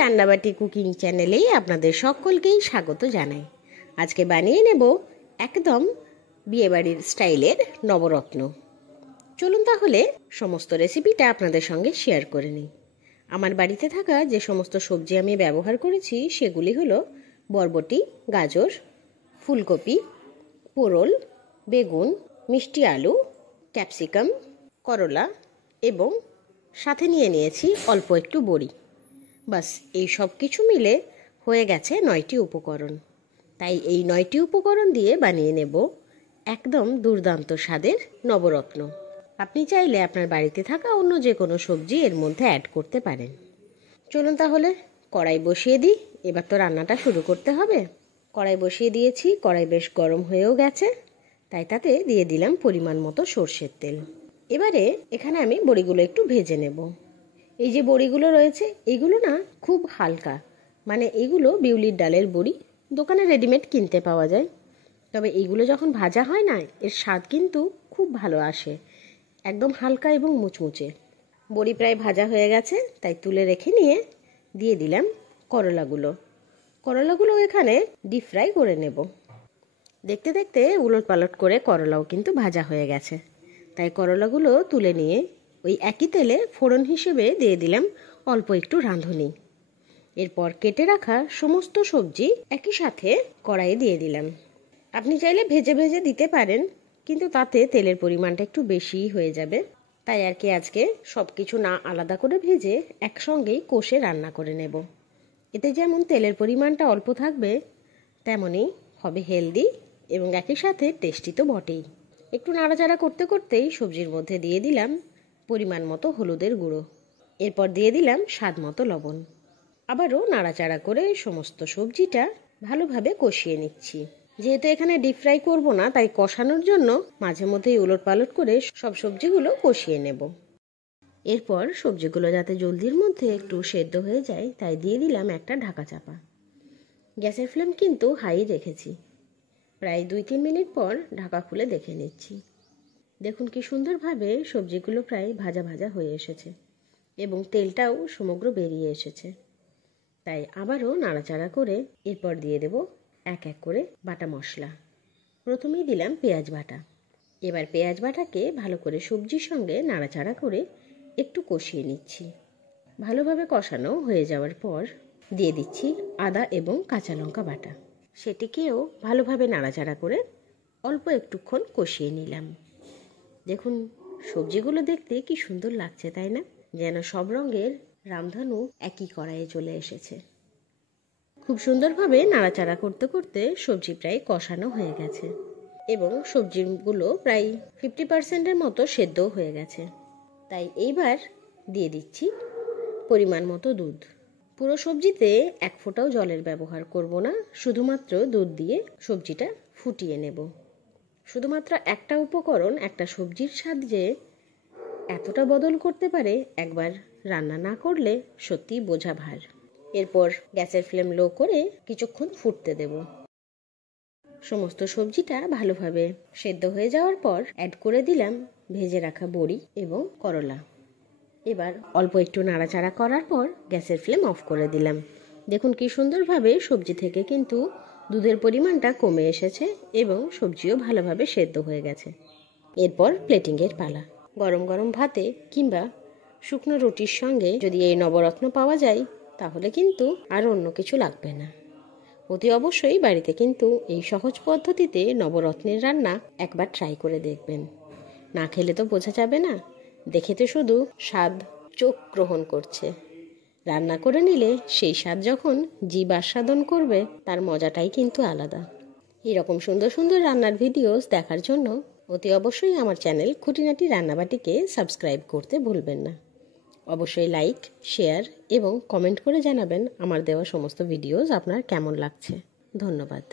রান্নাবাটি cooking চ্যানেলে আপনাদের সকলকেই স্বাগত জানাই। আজকে বানিয়ে নেব একদম বিয়েবাড়ির স্টাইলের নবরত্ন। চলুন তাহলে সমস্ত রেসিপিটা আপনাদের সঙ্গে শেয়ার করে নিই। আমার বাড়িতে থাকা যে সমস্ত সবজি আমি ব্যবহার করেছি সেগুলি হলো বরবটি, গাজর, ফুলকপি, পোরল, বেগুন, মিষ্টি আলু, ক্যাপসিকাম, করলা এবং সাথে নিয়েছি অল্প একটু বড়ি। বাস এই সব কিছু মিলে হয়ে গেছে 9টি উপকরণ। তাই এই 9টি উপকরণ দিয়ে বানিয়ে নেব একদম দুর্দান্ত স্বাদের নবরত্ন। আপনি চাইলে আপনার বাড়িতে থাকা অন্য যে কোনো সবজি এর মধ্যে অ্যাড করতে পারেন। চলুন তাহলে কড়াই বসিয়ে দিই। এবার তো রান্নাটা শুরু করতে হবে। কড়াই বসিয়ে দিয়েছি, কড়াই বেশ গরম হয়েও গেছে, তাই তাতে দিয়ে দিলাম পরিমাণ মতো সর্ষের তেল। এবারে এখানে আমি বড়িগুলো একটু ভেজে নেব। এই যে বড়িগুলো রয়েছে এইগুলো না খুব হালকা, মানে এইগুলো বিউলির ডালের বড়ি, দোকানে রেডিমেড কিনতে পাওয়া যায়। তবে এইগুলো যখন ভাজা হয় না এর স্বাদ কিন্তু খুব ভালো আসে, একদম হালকা এবং মুচমুচে। বড়ি প্রায় ভাজা হয়ে গেছে, তাই তুলে রেখে নিয়ে দিয়ে দিলাম করলাগুলো এখানে ডিপ ফ্রাই করে নেব। দেখতে দেখতে উলট পালট করে করলাও কিন্তু ভাজা হয়ে গেছে, তাই করলাগুলো তুলে নিয়ে ওই একই তেলে ফোড়ন হিসেবে দিয়ে দিলাম অল্প একটু রাঁধুনি। এরপর কেটে রাখা সমস্ত সবজি একই সাথে কড়াইয়ে দিয়ে দিলাম। আপনি চাইলে ভেজে ভেজে দিতে পারেন, কিন্তু তাতে তেলের পরিমাণটা একটু বেশিই হয়ে যাবে। তাই আর কি আজকে সব কিছু না আলাদা করে ভেজে একসঙ্গেই কষে রান্না করে নেব। এতে যেমন তেলের পরিমাণটা অল্প থাকবে, তেমনই হবে হেলদি এবং একই সাথে টেস্টি তো বটেই। একটু নাড়াচাড়া করতে করতেই সবজির মধ্যে দিয়ে দিলাম পরিমাণ মতো হলুদের গুঁড়ো। এরপর দিয়ে দিলাম স্বাদ মতো লবণ। আবারও নাড়াচাড়া করে সমস্ত সবজিটা ভালোভাবে কষিয়ে নিচ্ছি। যেহেতু এখানে ডিপ ফ্রাই করবো না, তাই কষানোর জন্য মাঝে মধ্যেই উলট পালট করে সব সবজিগুলো কষিয়ে নেব। এরপর সবজিগুলো যাতে জলদির মধ্যে একটু সেদ্ধ হয়ে যায়, তাই দিয়ে দিলাম একটা ঢাকা চাপা। গ্যাসের ফ্লেম কিন্তু হাই রেখেছি। প্রায় 2-3 মিনিট পর ঢাকা খুলে দেখে নিচ্ছি। দেখুন কি সুন্দরভাবে সবজিগুলো প্রায় ভাজা ভাজা হয়ে এসেছে এবং তেলটাও সমগ্র বেরিয়ে এসেছে। তাই আবারও নাড়াচাড়া করে এরপর দিয়ে দেব এক এক করে বাটা মশলা। প্রথমেই দিলাম পেঁয়াজ বাটা। এবার পেঁয়াজ বাটাকে ভালো করে সবজির সঙ্গে নাড়াচাড়া করে একটু কষিয়ে নিচ্ছি। ভালোভাবে কষানো হয়ে যাওয়ার পর দিয়ে দিচ্ছি আদা এবং কাঁচা লঙ্কা বাটা। সেটিকেও ভালোভাবে নাড়াচাড়া করে অল্প একটুক্ষণ কষিয়ে নিলাম। দেখুন সবজিগুলো দেখতে কি সুন্দর লাগছে, তাই না? যেন সব রঙের রামধনু একই কড়াইয়ে চলে এসেছে। খুব সুন্দরভাবে নাড়াচাড়া করতে করতে সবজি প্রায় কষানো হয়ে গেছে এবং সবজিগুলো প্রায় 50% মতো সেদ্ধও হয়ে গেছে। তাই এইবার দিয়ে দিচ্ছি পরিমাণ মতো দুধ। পুরো সবজিতে এক ফোঁটাও জলের ব্যবহার করব না, শুধুমাত্র দুধ দিয়ে সবজিটা ফুটিয়ে নেব। শুধুমাত্র একটা উপকরণ একটা সবজির স্বাদ যে এতটা বদল করতে পারে, একবার রান্না না করলে সত্যিই বোঝা ভার। এরপর গ্যাসের ফ্লেম লো করে কিছুক্ষণ ফুটতে দেব। সমস্ত সবজিটা ভালোভাবে সেদ্ধ হয়ে যাওয়ার পর অ্যাড করে দিলাম ভেজে রাখা বড়ি এবং করলা। এবার অল্প একটু নাড়াচাড়া করার পর গ্যাসের ফ্লেম অফ করে দিলাম। দেখুন কি সুন্দরভাবে সবজি থেকে কিন্তু দুধের পরিমাণটা কমে এসেছে এবং সবজিও ভালোভাবে সেদ্ধ হয়ে গেছে। এরপর প্লেটিংয়ের পালা। গরম গরম ভাতে কিংবা শুকনো রুটির সঙ্গে যদি এই নবরত্ন পাওয়া যায়, তাহলে কিন্তু আর অন্য কিছু লাগবে না। অতি অবশ্যই বাড়িতে কিন্তু এই সহজ পদ্ধতিতে নবরত্নের রান্না একবার ট্রাই করে দেখবেন। না খেলে তো বোঝা যাবে না, দেখে তো শুধু স্বাদ চোখ গ্রহণ করছে। রান্না করে নিলে সেই স্বাদ যখন জিভ আস্বাদন করবে, তার মজাটাই কিন্তু আলাদা। এরকম সুন্দর সুন্দর রান্নার ভিডিওস দেখার জন্য অতি অবশ্যই আমার চ্যানেল খুঁটিনাটি রান্নাবাটিকে সাবস্ক্রাইব করতে ভুলবেন না। অবশ্যই লাইক, শেয়ার এবং কমেন্ট করে জানাবেন আমার দেওয়া সমস্ত ভিডিওস আপনার কেমন লাগছে। ধন্যবাদ।